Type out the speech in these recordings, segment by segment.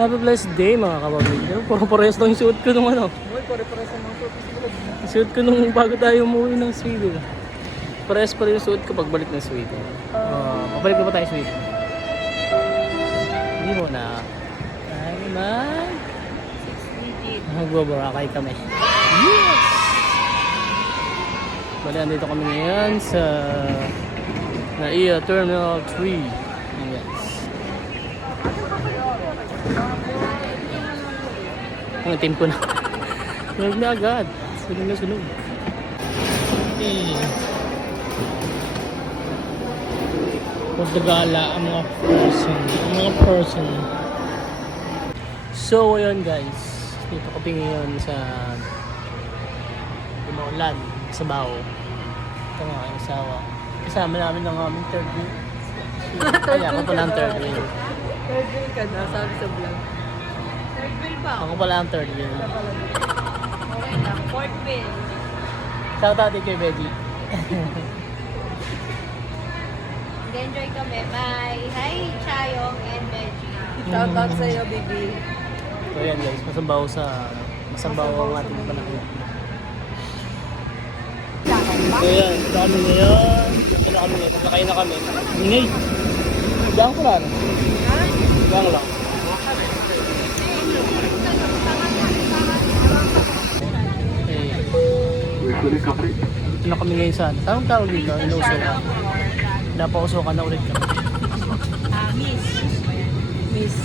Happy blessed day mga kapamilya. Puro parehas lang yung suot ko nung ano. Uy, pare-pares ang mga purpose mo. Suot ko nung bago tayo umuwi ng Sweden. Parehas pa rin yung suot ko pagbalik ng Sweden. Pabalik na ba tayo Sweden? Hindi mo na. Ay naman. 6 digit. Magbabarakay kami. Yes! Bali, andito kami ngayon sa NAIA Terminal 3. Yes. Ang team ko na. Sunog na agad. Sunog na sunog. Okay. Pagdagala ang mga person. So, ayun guys. Dito kami ngayon sa Dimaulan, sa Bao. Ito nga ang asawa. Kasama namin ng aming third wheel. Kaya ako pala ang third wheel. Third wheel ka na, sabi sa vlog. Third wheel pa. Ako pala ang third wheel. Okay lang, fourth wheel. Shout out kay Beji. Enjoy kami. Bye. Hi, Chayong and Beji. Shout out sa'yo, baby. So yan guys, masambaw ang ating panahon. So yan, ito kami ngayon. Nakakain na kami. Ingay. Gang ko lang. Gang lang. Okay. Ito na kami ngayon sa anong tawag dito? Inuusokan. Napausokan na ulit kami. Miss.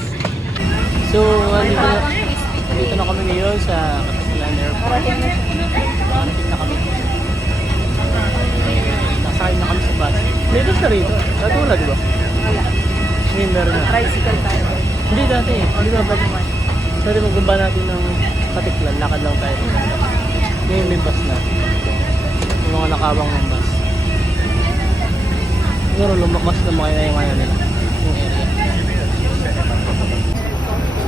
So, dito na kami ngayon sa Katapulan Airport. Nakarating na kami. Nasakay na kami sa bus. May bus na rito. Dati wala, di ba? Wala. Ngayon meron na. Tricycle tayo. Hindi dati. Hindi ba? Sorry, magumba natin ng Katiklan. Lakad lang tayo. Ngayon may bus na. Yung mga nakabang ng bus. Siguro lumakas na mga yung ano nila. Yung area.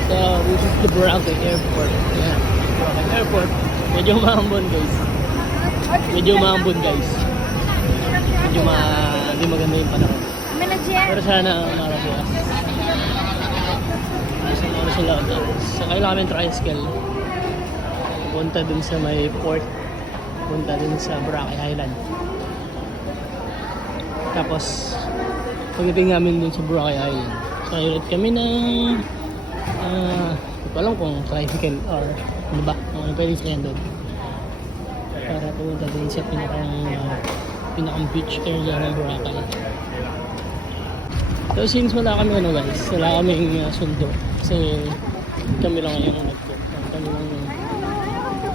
So, this is the Boracay Airport. Yan. Boracay Airport. Medyo maambon guys. Medyo hindi maganda yung panahon. Pero sana marabukas. Sana sila. Sakay lang kami ng tricycle. Punta dun sa may port. Punta dun sa Boracay Island. Tapos, pagdating namin dun sa Boracay Island. So, ulit kami ng hindi ko alam kung tricycle or ano ba, kung ano pwede sila doon para pumunta din sa pinakang beach area ng Boracay. So since wala kami guys, wala kaming sundo kasi kami lang yung nag-book, kami lang yung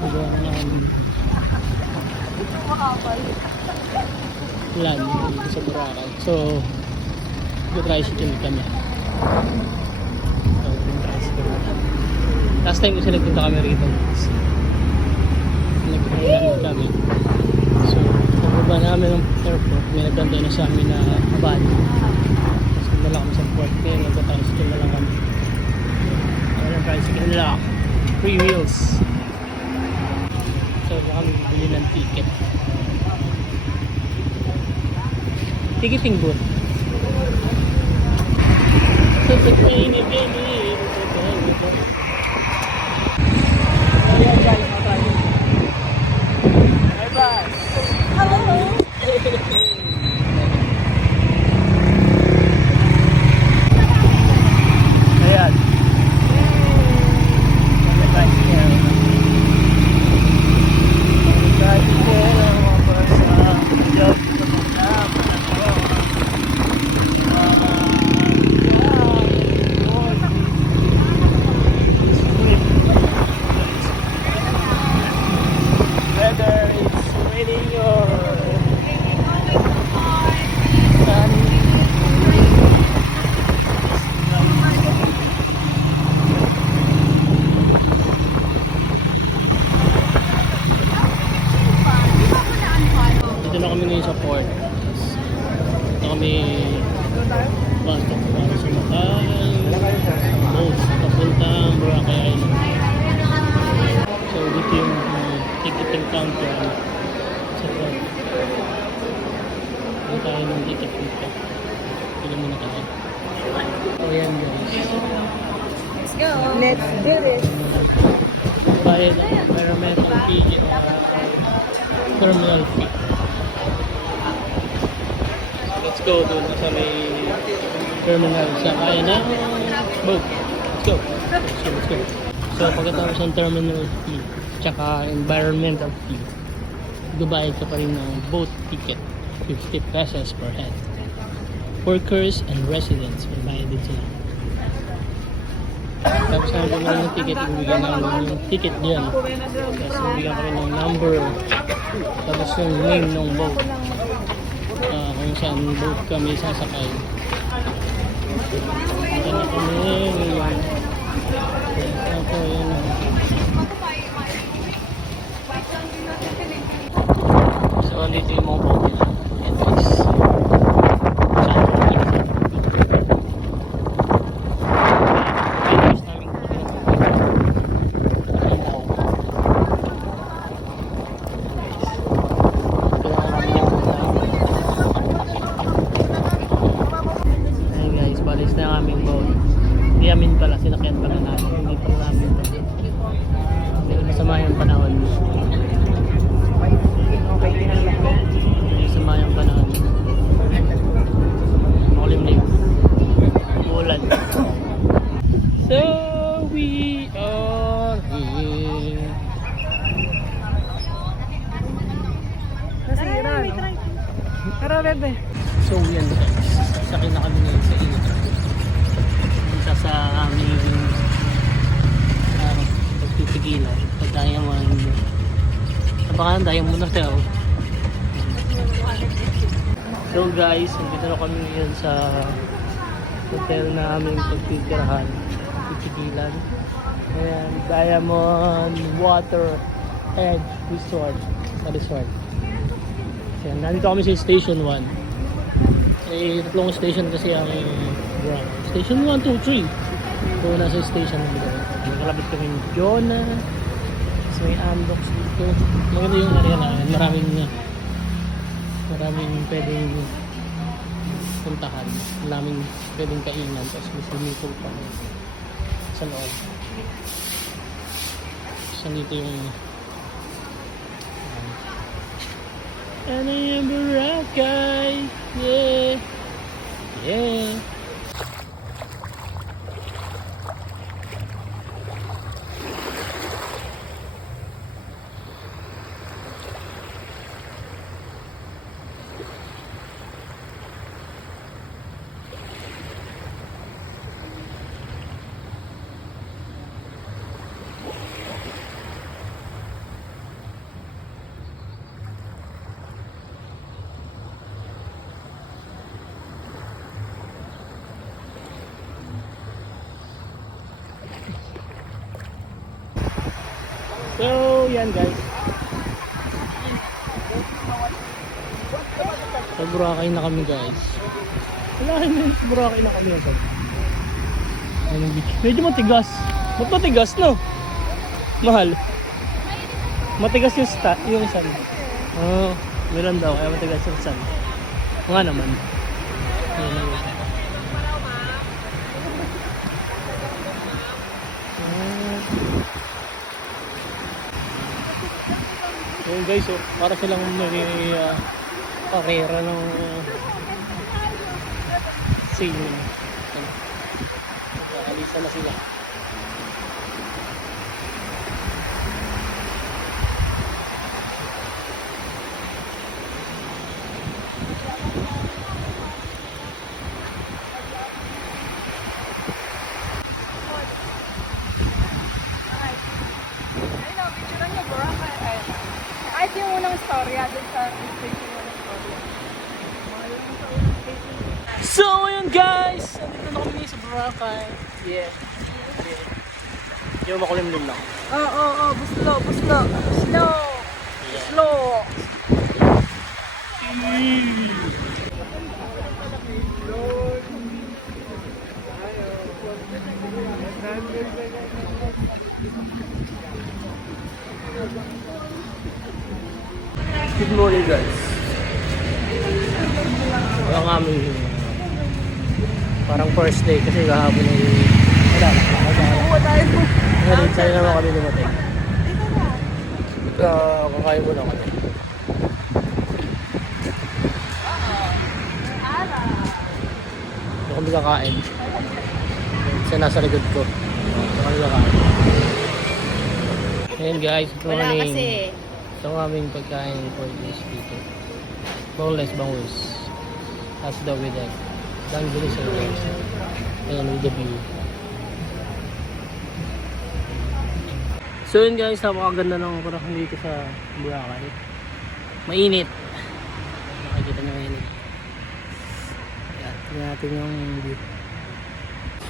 nagawa ng plan dito sa Boracay. So tricycle kami. Last time kasi nagpunta kami rito. Nag-run kami. So, pababa namin ng airport. May nagbantay na sa amin na van. So, nala kami sa port. Kaya nagka-tricycle na lang kami. Ano yung tricycle nila? Free wheels. So, baka kami bibili ng ticket. Ticketing booth. So, ayan guys, matay. Bye bye. Hello. Ayan. Sa port. Ito kami bus para sa Macau boat papuntang Boracay Island. So dito yung ticketing counter sa port. Dito tayo ng ticket dito. Pili muna tayo. So yan guys. Let's go. Let's do it. Bayad ang environmental fee terminal fee. Let's go doon sa may terminal sa kaya na boat. Let's go. Let's go. So pagkatapos ng terminal fee tsaka environmental fee, gubayad ka pa rin ng boat ticket, 50 pesos per head. Workers and residents, may bayad din sila. Tapos ang bumili ng ticket, ibigyan namin yung ticket dyan. Tapos ibigyan kami ng number. Tapos yung name ng boat. Kung saan boat kami sasakay. Ito na kami. Ito yun. So, dito yung mga boat nila. Yan guys. Balis na yung aming boat. Hindi amin pala, sinakyan pala namin. Hindi po namin to. Hindi masama yung panahon. Hindi masama yung panahon. Makulimlim. Umulan. So, we are here. Nasira, no? Tara, bebe. So, yan guys. Sakay na kami ngayon sa inyo. Punta sa aming pagpipigilan. Pag Diamond. Napakan Diamond Hotel. So guys, nandito na kami ngayon sa hotel na aming pagtitirahan. Pagpipigilan. Ayan, Diamond Water Edge Resort. Sa resort. So, yan, nandito kami sa Station 1. Tatlong station kasi ang ground. Station 1, 2, 3. So, nasa station na dito. Nakalapit kami ng Jonah. So, may unbox dito. Maganda yung area namin. Maraming pwedeng puntahan. Maraming pwedeng kainan. Tapos may swimming pool pa sa loob. So, dito yung ano yung Boracay? Yeah! Yeah! So, yan guys. Sa Boracay na kami guys. Wala na sa Boracay na kami agad. Ayun yung beach. Medyo matigas. Ba't matigas no? Mahal. Matigas yung sun. Oh, meron daw kaya matigas yung sun. Nga naman. Ayun lang. Ayun guys, oh, para silang may karera ng sailing. Alisa na sila. Ito yung unang storya dun sa station unang storya. So, ayun guys! Nandito na kami sa Boracay. Yeah. Yung makulimlim lang. Buslo. Slow. Yeah. Slow. Good morning guys. Wala kami parang first day kasi kahapon ay Kuha tayo. Ngayon, sa'yo naman kami lumating. Kakain mo na kami. Ito kami kakain. Isa nasa likod ko. Ito kami kakain. Ayan guys, ito Wala kami. kasi. Ito ang aming pagkain for this dito. Boneless bangus. That's the with egg. Dangerous guys. Ayan with the view. So yun guys, napakaganda ng panahon dito sa Boracay. Mainit. Nakikita nyo mainit. Ayan, tingnan natin yung view.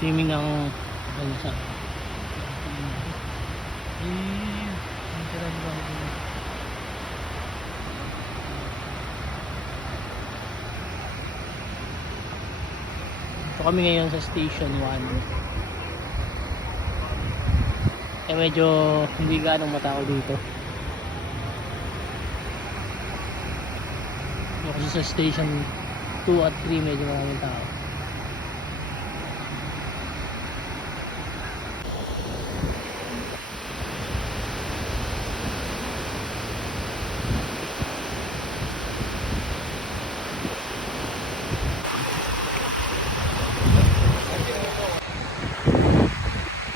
Swimming ng ano sa ito kami ngayon sa Station 1. Medyo hindi ganong matao dito. Kasi sa Station 2 at 3 medyo maraming tao.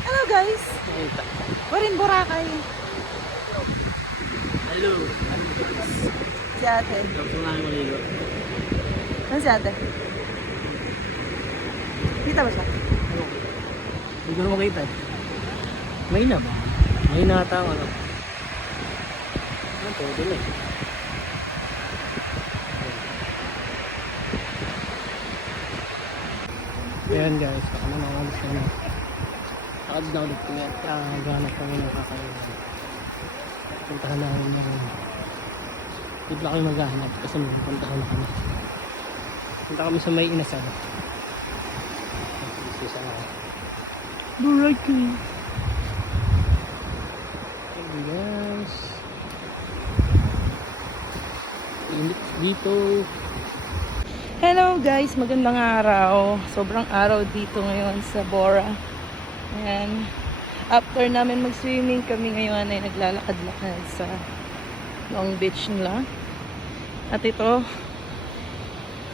Hello guys! We're in Boracay. Hello. Si ate. Gusto nga yung maligo. Ano si ate? Kita ba siya? Hindi ko na makita eh. May na ba? May nata ang ano. Ano to? Doon eh. Ayan guys, baka na makalis na. Nakad na ulit kami at gano'n kami ng kakailan. Puntahan namin yung hindi lang kami maghahanap kasi may puntahan na kami. Punta kami sa may inasal. Ito sa Boracay. Hey guys. Init dito. Hello guys, magandang araw. Sobrang araw dito ngayon sa Bora. Ayan. After namin mag-swimming, kami ngayon ay naglalakad-lakad sa Long Beach nila. At ito,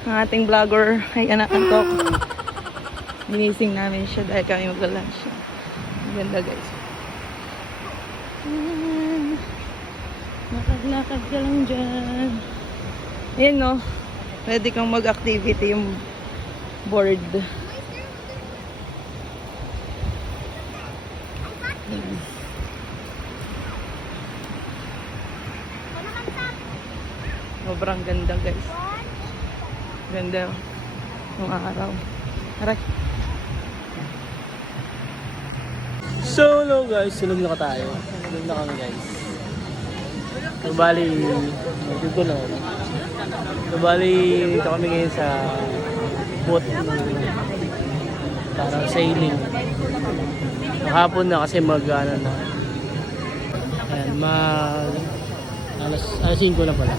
ang ating vlogger ay anakantok. Ginising namin siya dahil kami magla-lunch siya. Ang ganda guys. Ayan. Lakad-lakad ka lang dyan. Ayan no. Pwede kang mag-activity yung board. Sobrang ganda guys. Ganda ng araw. Aray. So hello guys, sunog na ka tayo. Sunog na kami guys. So bali, dito na. So bali, dito kami ngayon sa boat. Parang sailing. Hapon na kasi ano na. Ayan, alas 5 na pala.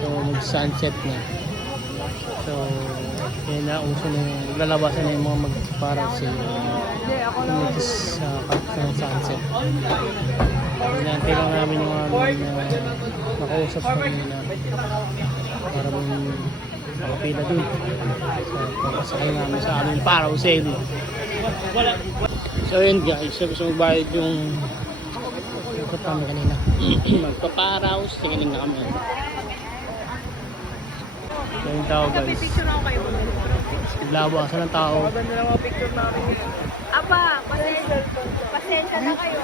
So mag-sunset na. So, yan na, uso na yung naglalabasan na yung mga mag-parasailing. Sa sunset. Hinantay lang namin yung nakausap sa kanila para makapila dun. So, pagkasakay namin sa aming parasailing. So yun guys, so gusto magbayad yung kami kanina. Magpaparaos, tingin na kami. So yung tao guys. Labasan ng tao. Maganda lang mga picture namin. Aba, pasensya na kayo.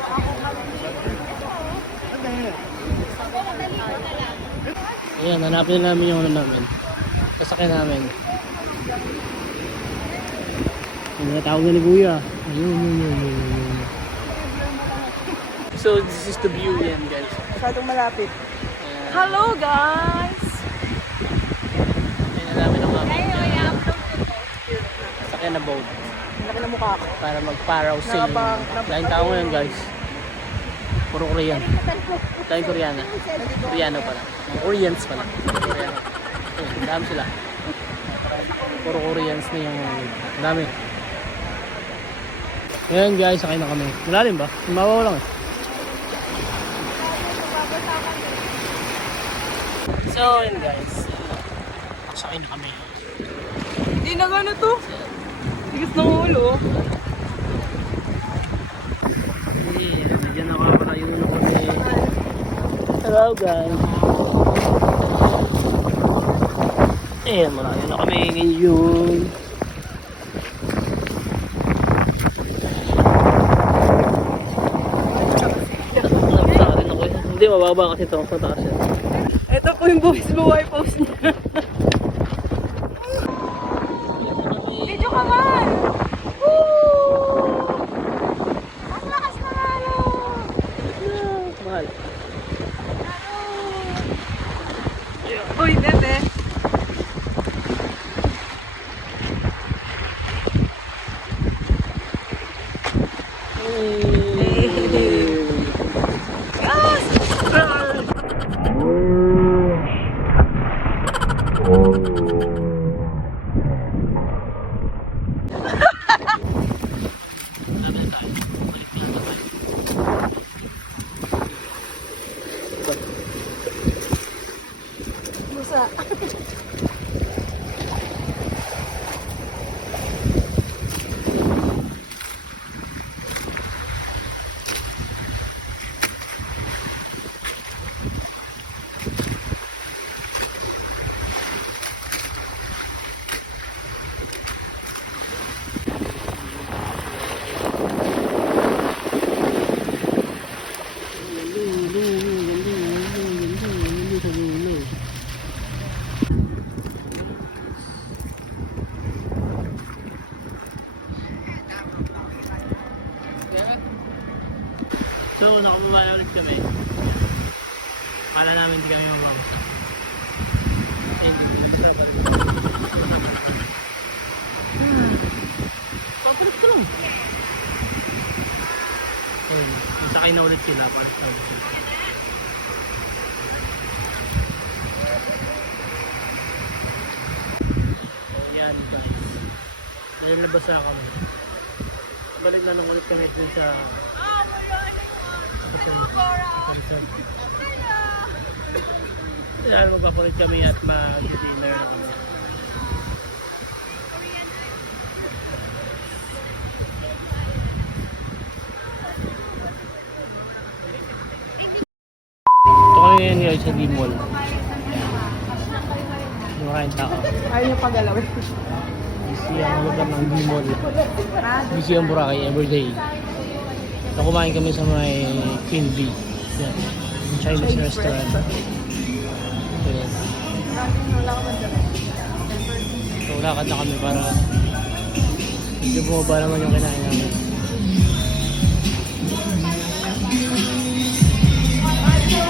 Ako kami. Ayan, hanapin na namin yung ano namin. Kasakay namin. Yung mga tawag na ni Kuya. Ayun. So this is the view yan guys. Masyadong malapit. Ayan. Hello guys! Ayan na namin ang mami. Sakay na boat. Laki na mukha ko. Para mag-parasailing. Napang- Dahil tao ngayon guys. Puro Korean. Dahil Koreana. Koreano pala. Mga Koreans pala. Koreano. Ayun, dami sila. Puro Koreans na yung dami. Ayan guys, sakay na kami. Malalim ba? Mababaw lang eh. So, yun guys. Sakay na kami. Hindi na gano to. Tigas ng ulo. Yeah, medyo nakakalayo na kami. Hello guys. Ayan, malayo na kami ngayon. Nagsakin ako. Hindi, mababa kasi ito. Sa taas yan. Ito po yung buhay post niya. Video ka man! Woo! Ang lakas na lalo! Mahal. Uy, bebe. Busa. So, nakababa na ulit kami. Kala namin hindi kami mamama. Papalit ko lang. Masakay na ulit sila. Papalit na ulit sila. Ayan guys. Nalilabas na kami. Balik na nung ulit kami dun sa dahil magpapalit kami at mag-dinner na kami. Ito kami ngayon guys sa D-Mall. Maraming tao. Ayaw niya pagalawin. Busy ang lugar ng D-Mall. Busy ang Boracay everyday. So, kumain kami sa may Queen Bee. Yan. Yung Chinese restaurant. So, yan. So, lakad na kami para medyo bumaba naman yung kinain namin.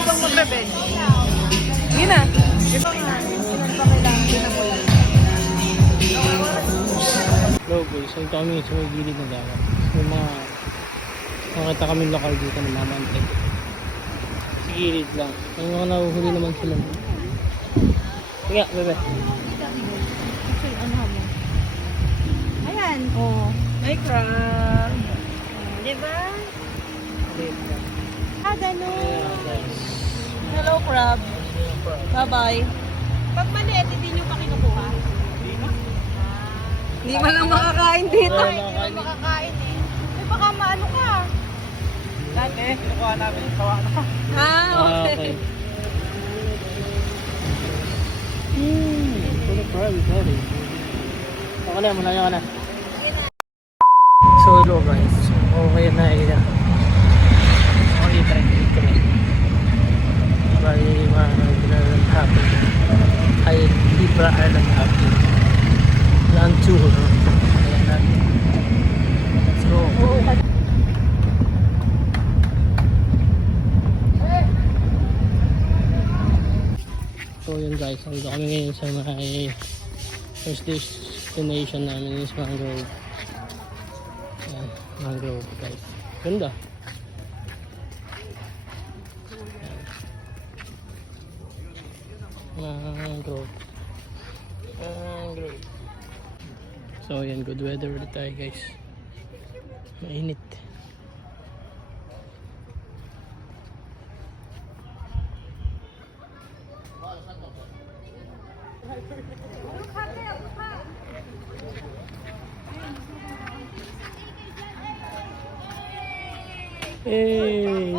Ibang mag-revenge. Sige na. Hello guys, so ito kami sa may gilid na dagat. May mga nakita kami lokal dito na mamantay. Sa gilid lang. May mga nahuhuli naman sila. Sige, bebe. Ayan. Oh. Ay, crab. Diba? Ayan Ganun. guys. Hello, crab. Bye-bye. Pag maliit, hindi nyo pa kinukuha. Hindi mo lang makakain dito. Wala Hindi makakain. nyo makakain eh. Eh, baka maano ka. Dati, kinukuha namin yung tawa na. Ah, okay. Puro crab, sorry. Ako na, malayo ka na. So, hello guys. Okay na eh. Okay, try to eat kami. Bali, mga happy. Ay, hindi pa Ireland happy. Land tour. Ayan natin. Let's go. So yun guys, nandito kami ngayon sa may first destination namin is Mangrove. Ayan, Mangrove guys. Ganda. Mangrove. Mangrove. So yan, good weather ulit tayo guys. Mainit.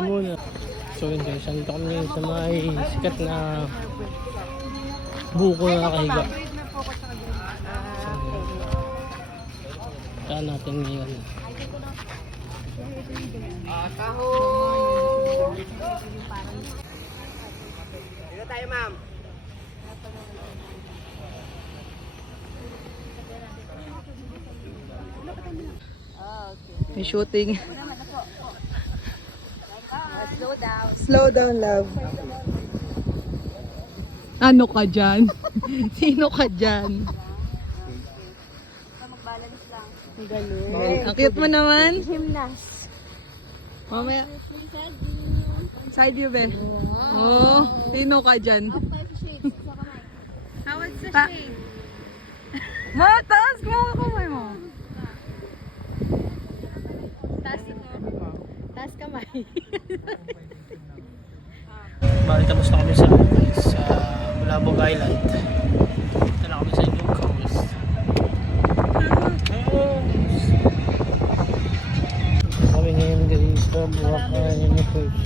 Muna. So yun guys, andito kami ngayon sa may sikat na buko na nakahiga. So, taan natin ngayon. Dito tayo, ma'am. May shooting. Slow down. Slow down, love. Ano ka dyan? Sino ka dyan? Mag-balance lang. Ang cute mo naman. Gymnast. Mamaya. Side view, be. Oh, sino ka dyan? Up tayo sa shades. Sa kamay. Hawad sa Ta- shade. Mataas mo ang kamay mo. Taas kamay. Bali tapos na kami sa Bulabog Island. Ito na kami sa New Coast. Kami ngayon guys sa Boracay New Coast.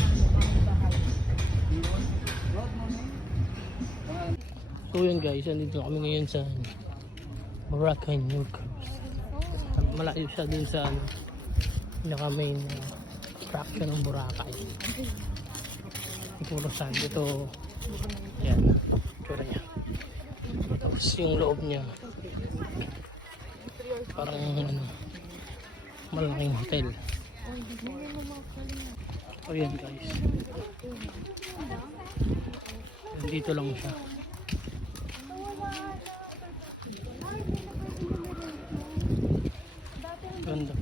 So yun guys, andito kami ngayon sa Boracay New Coast. Malayo siya dun sa pinaka-main structure ng Boracay. Puro sand ito. Yan, tsura niya. Tapos yung loob niya parang malaking hotel. O yan guys, dito lang siya. Ganda.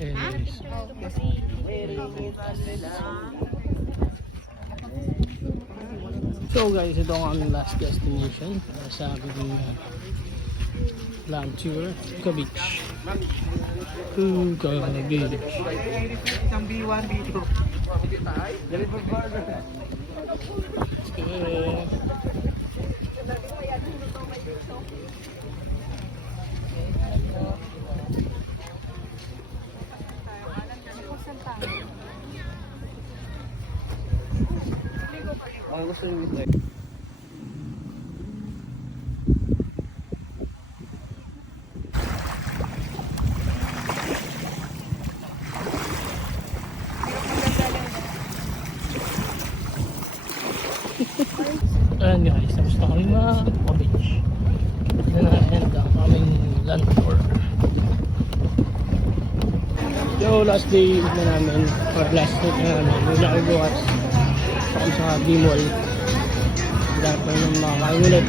Anyways. So guys, ito ang aming last destination sa aming land tour, Kuka Beach. Kuka Beach. Isang B1, B2. Ang gusto niyo ito. Ayan guys, tapos na kami Kuka Beach. Ito na end ang aming land tour. Yo, last day na namin, or last night na namin, yung nakibukas sa B-Mall. Dahil pa yung makakain ulit.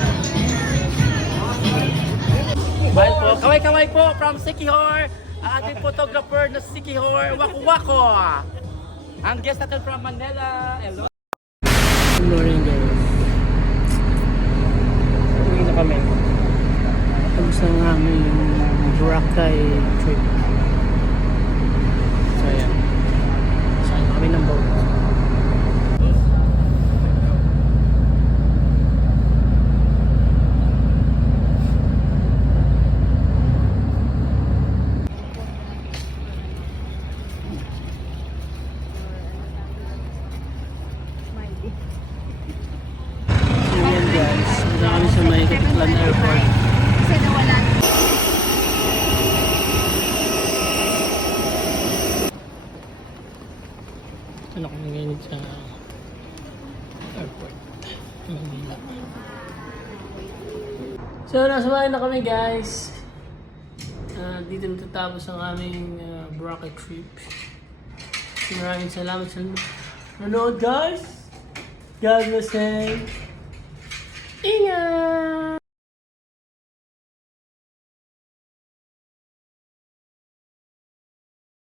Bye po. Kaway-kaway po from Sikihor. Ang ating photographer na Sikihor, Waku Wako. Ang guest natin from Manila. Hello. Good morning guys. Uwi na kami. Tapos na nga aming Boracay trip. So ayan. Saan kami ng boat. Ayan guys, punta kami sa may Katiklan Airport. Kasi nawala. Ito na kami ngayon sa airport, Manila. So nasa bahay na kami guys. Dito natatapos ang aming Boracay trip. Maraming salamat sa nanonood guys. God bless and ingat!